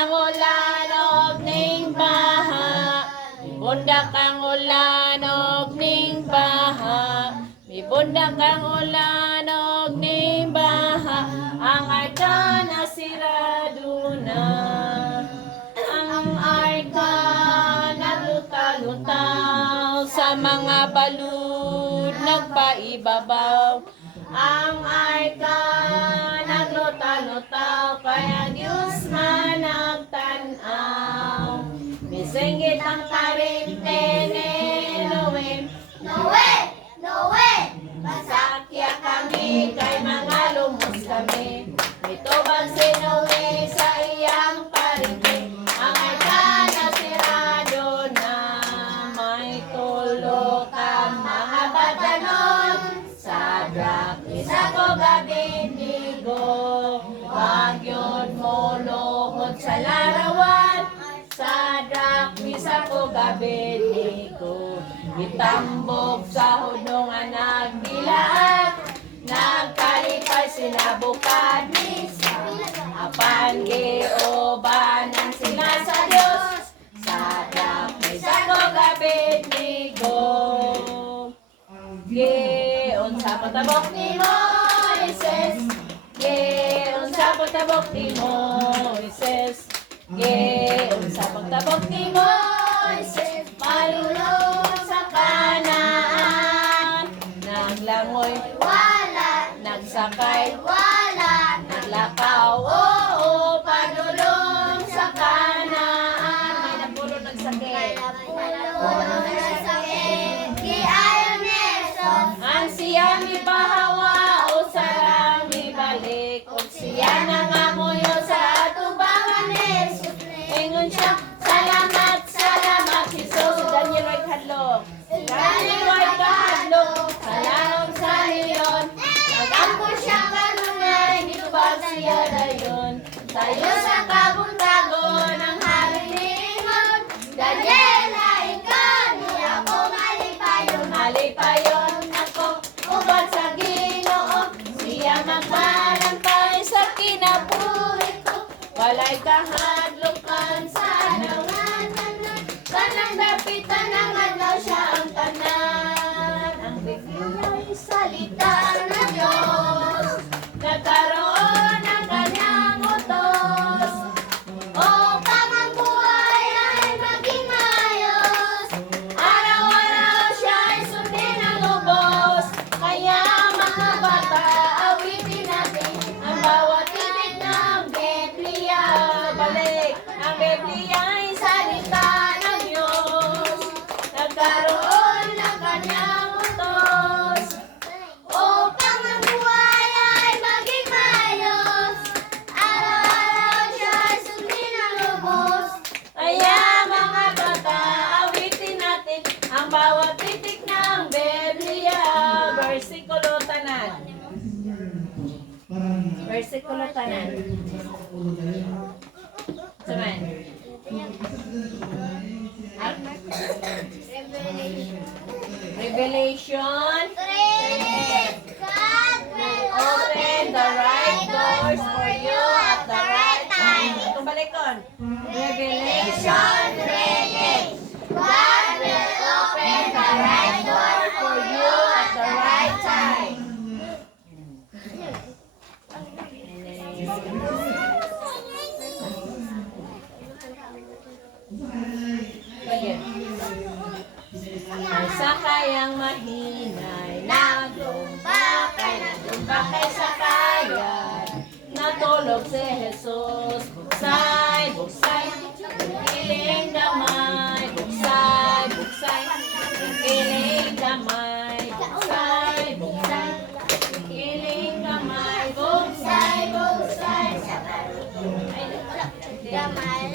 kang ulan og ning baha. Mibundak kang ulan og ning baha. Mibundak kang ulan og ning baha. Ang arka nasirado na. Ang arka naglutaw sa mga balud nagpaibabaw. Ang arka naglutaw kaya Diyos man nagtanaw. Misinggit ang karinte ni Noe. Noe! Noe! Masakya kami kay mga lumos kami. Mitubag si Noe sa iyang parinte. Ang arka nasirado na. May tulo ka mga batanon. Sadrak, Mesach, Abednego. Wag yun mo luhod sa larawan. Sadrak, Mesach, Abednego. Itambog sa hunungan nagdilaat. Nagkalipay sinabukad misa. Apan giobanan sila sa Diyos. Sadrak, Mesach, Abednego. Giun sa patabok ni Moises. Giun sa patabok ni Moises. Giun sa patabok ni Moises. Malulong sa Kanaan. Naglangoy wala. Nagsakay wala. Naglakaw oo. Padulong sa Kanaan. May napulo nagsakay. Ang siya mi bahawa o sarami balik. O siya nangamuyo sa atubangan Jesus. Ingon siya, salamat, salamat Jesus. Daniel Roy Hadlok. Daniel Roy Hadlok. Salamat sa iyon. Nagampo siya kanungay. Nitubag siya dayon. Tayo sa kabuntagon ang halilingon. Daniel, ikaw, di ako malipayon. Malipayon ako, ubad sa Ginoo. Siya magmalampay sa kinabuhi ko. Walay kahadlukan sa nanganan. Kanang dapitan ang adlaw siya ang tanan. Ang bibigay salita ng Diyos. Nagkaroon ng kanyang utos. O pamang buhay ay maging maayos. Araw-araw siya ay sundin ang lubos. Kaya mga bata, awitin natin ang bawat titik ng Biblia. Balik, ang Biblia ay salita ng Diyos. Nagkaroon ng kanyang utos. Upang ang buhay ay maging maayos. Araw-araw siya ay sundin ang lubos. Kaya mga bata, awitin natin ang bawat titik ng Biblia. Versikulo tanan. Versikulo tanan. Saman. Revelation 3. God will open the right doors for you at the right time. Itong balikon. Revelation 3. God will open the right door for you at the right time. Sa kayang mahinay, naglumbakay sa kayan, natulog si Jesus. Buksay, buksay, kiling damay, buksay, buksay, kiling damay, buksay, buksay, kiling damay, buksay, buksay, damay,